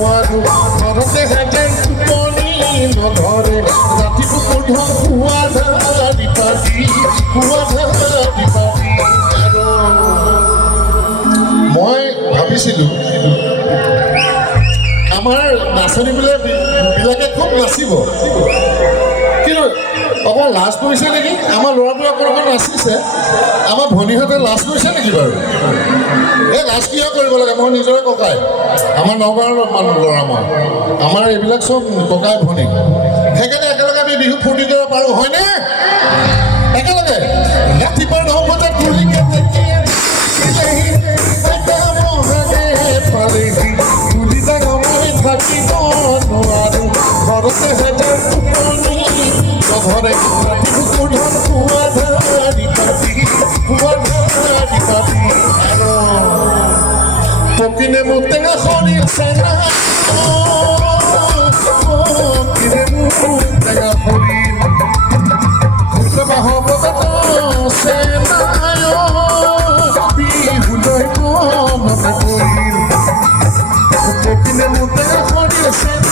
নোৱাৰো ঘৰতে হেঁতেন টোপনি নধৰে ৰাতি কোধন পুৱা ধাৰি পাতি আৰু মই ভাবিছিলোঁ আমাৰ নাচনীবিলাকে খুব নাচিব কিন্তু অকণ লাজ কৰিছে নেকি আমাৰ ল'ৰাবোৰে অকণ নাচিছে আমাৰ ভনীহঁতে লাজ কৰিছে নেকি বাৰু এই লাজ কিয় কৰিব লাগে মই নিজৰে ককাই আমাৰ নগাঁৱৰ ল'ৰা মই আমাৰ এইবিলাক চব ককাই ভনী সেইকাৰণে একেলগে আমি বিহু ফূৰ্তি কৰিব পাৰোঁ হয়নে একেলগে ৰাতিপুৱা 9 বজাত থাকিব নোৱাৰো ঘৰতে হেঁতেন টোপনি নধৰে ৰাতি কোধন পুৱা ধাৰি পাতি আৰু পকিনে মোৰ টেঙা শৰীৰ চেঙা পকিনে মোৰ টেঙা শৰীৰ বাহ বজাত চেনায় বিহুলৈ মনত পৰিল পকিনে মোৰ টেঙা শৰীৰ চেঙা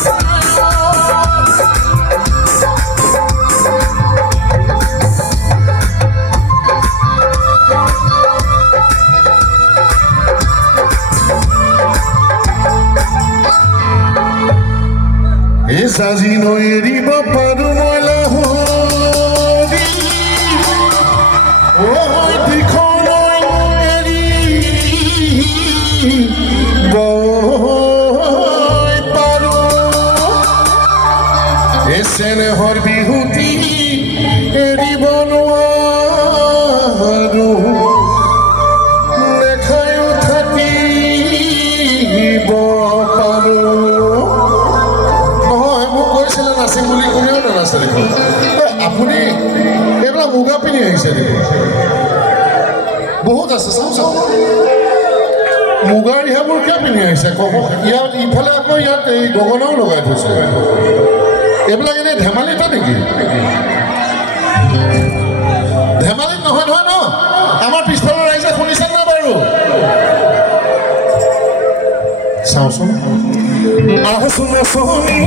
সাজি নৈ এৰিব পাৰোঁ মই লাহৰি দিখনৈ এৰি গৈ পাৰোঁ এই চেনেহৰ বিহুটি এৰিব নোৱাৰো দেখায়ো থাকিব পাৰোঁ নাচিম বুলি কোনেও নানাচে দেখোন আপুনি এইবিলাক মুগা পিন্ধি আহিছে দেখোন বহুত আছে চাওঁ চাওঁ মুগাৰ ৰিহাবোৰ কিয় পিন্ধি আহিছে ক'ব ইয়াত ইফালে আকৌ ইয়াত এই গগনাও লগাই থৈছে এইবিলাক এনেই ধেমালিতে নেকি ধেমালিত নহয় নহয় ন আমাৰ পিছফালৰ ৰাইজে শুনিছে না বাৰু চাওঁচোন আহচোন নাচনি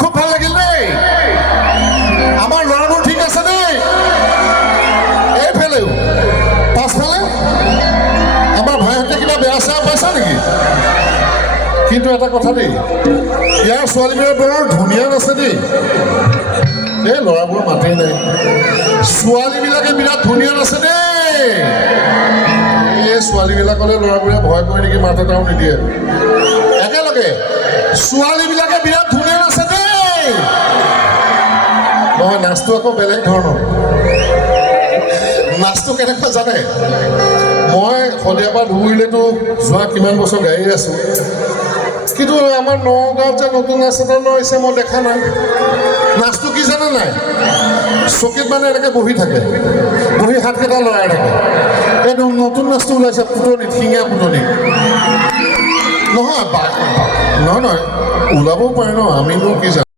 খুব ভাল লাগিল দেই আমাৰ ল'ৰাবোৰ ঠিক আছে দেই এইফালেও পাছফালে আমাৰ ভাইহঁতে কিবা বেয়া চেয়া পাইছা নেকি কিন্তু এটা কথা দেই ইয়াৰ ছোৱালীবিলাক বৰ ধুনীয়া নাচে দেই এই ল'ৰাবোৰ মাতেই নাই ছোৱালীবিলাকে বিৰাট ধুনীয়া নাচে দেই এই ছোৱালীবিলাকলৈ ল'ৰাবোৰে ভয় কৰে নেকি মাত এটাও নিদিয়ে একেলগে ছোৱালীবিলাকে বিৰাট ধুনীয়া নাচে দেই নহয় নাচটো আকৌ বেলেগ ধৰণৰ নাচটো কেনেকুৱা জানে মই শদিয়াৰ পৰা ধুবুৰীলৈতো যোৱা কিমান বছৰ গাড়ী আছোঁ কিন্তু আমাৰ নগাঁৱত যে নতুন নাচ এটা লৈছে মই দেখা নাই নাচটো কি জানে নাই চকীত মানে এনেকৈ বহি থাকে বহি হাতকেইটা লৰাই থাকে এই নতুন নাচটো ওলাইছে পুতনিত শিঙীয়া পুতনিত নহয় নহয় ওলাবও পাৰে ন আমিনো কি জানো